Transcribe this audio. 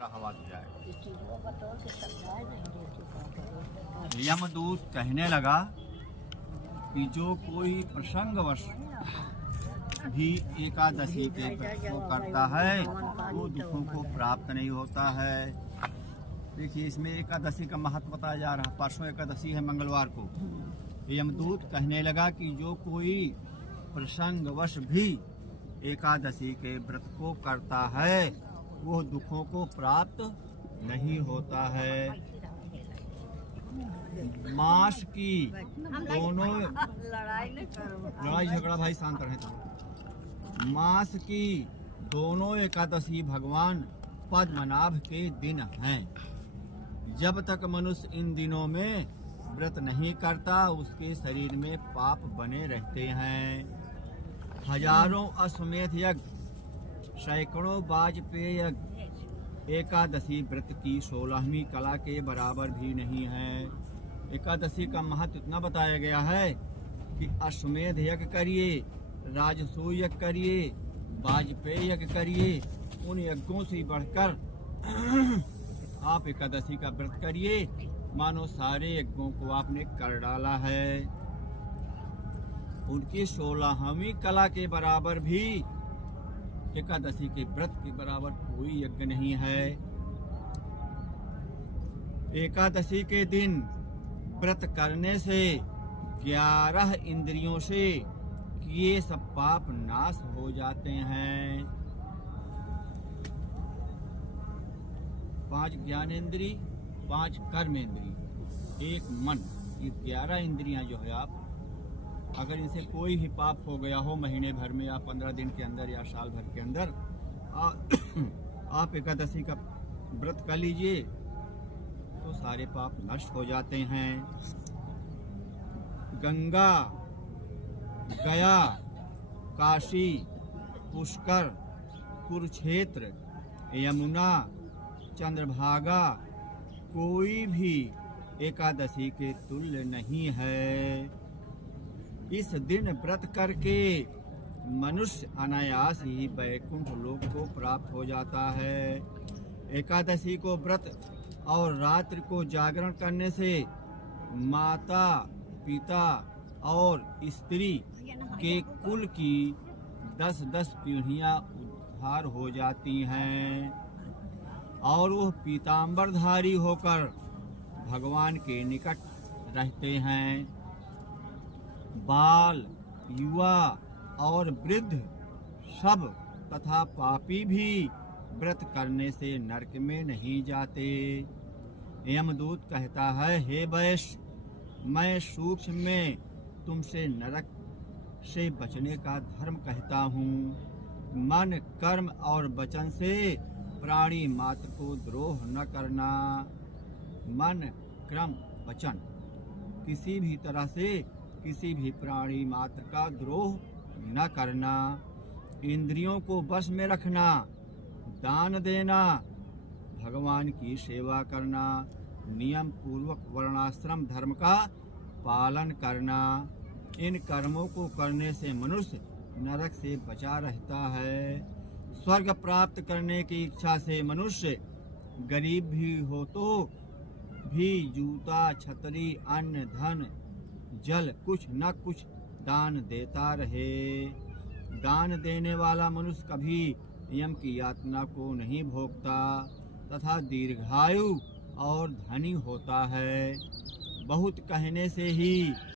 हवा जाए। यमदूत कहने लगा कि जो कोई प्रसंगवश भी एकादशी के व्रत को करता है वो दुखों को प्राप्त नहीं होता है। देखिए इसमें एकादशी का महत्व बताया जा रहा है। परसों एकादशी है मंगलवार को। यमदूत कहने लगा कि जो कोई प्रसंगवश भी एकादशी के व्रत को करता है वो दुखों को प्राप्त नहीं होता है। मास की दोनों लड़ाई झगड़ा भाई शांत रहे तो। मास की दोनों एकादशी भगवान पद्मनाभ के दिन हैं। जब तक मनुष्य इन दिनों में व्रत नहीं करता उसके शरीर में पाप बने रहते हैं। हजारों अश्वमेध यज्ञ, सैकड़ों वाजपेय यज्ञ एकादशी व्रत की 16वीं कला के बराबर भी नहीं है। एकादशी का महत्व इतना बताया गया है कि अश्वमेध यज्ञ करिए, राजसूय यज्ञ करिए, वाजपेय यज्ञ करिए, उन यज्ञों से बढ़कर आप एकादशी का व्रत करिए, मानो सारे यज्ञों को आपने कर डाला है। उनकी 16वीं कला के बराबर भी एकादशी के व्रत के बराबर कोई यज्ञ नहीं है। एकादशी के दिन व्रत करने से 11 इंद्रियों से किए सब पाप नाश हो जाते हैं। 5 ज्ञानेंद्री, 5 कर्मेंद्री, 1 मन, ये 11 इंद्रियां जो है आप अगर इनसे कोई भी पाप हो गया हो महीने भर में या 15 दिन के अंदर या साल भर के अंदर आप एकादशी का व्रत कर लीजिए तो सारे पाप नष्ट हो जाते हैं। गंगा, गया, काशी, पुष्कर, कुरुक्षेत्र, यमुना, चंद्रभागा कोई भी एकादशी के तुल्य नहीं है। इस दिन व्रत करके मनुष्य अनायास ही वैकुंठ लोक को प्राप्त हो जाता है। एकादशी को व्रत और रात्रि को जागरण करने से माता, पिता और स्त्री के कुल की 10-10 पीढ़ियां उद्धार हो जाती हैं और वो पीतांबरधारी होकर भगवान के निकट रहते हैं। बाल, युवा और वृद्ध सब तथा पापी भी व्रत करने से नरक में नहीं जाते। यमदूत कहता है, हे वैश्य, मैं सूक्ष्म में तुमसे नरक से बचने का धर्म कहता हूँ। मन, कर्म और वचन से प्राणी मात्र को द्रोह न करना। मन, कर्म, वचन किसी भी तरह से किसी भी प्राणी मात्र का द्रोह न करना। इंद्रियों को वश में रखना, दान देना, भगवान की सेवा करना, नियम पूर्वक वर्णाश्रम धर्म का पालन करना। इन कर्मों को करने से मनुष्य नरक से बचा रहता है। स्वर्ग प्राप्त करने की इच्छा से मनुष्य गरीब भी हो तो भी जूता, छतरी, अन्न, धन, जल कुछ न कुछ दान देता रहे। दान देने वाला मनुष्य कभी यम की यातना को नहीं भोगता तथा दीर्घायु और धनी होता है। बहुत कहने से ही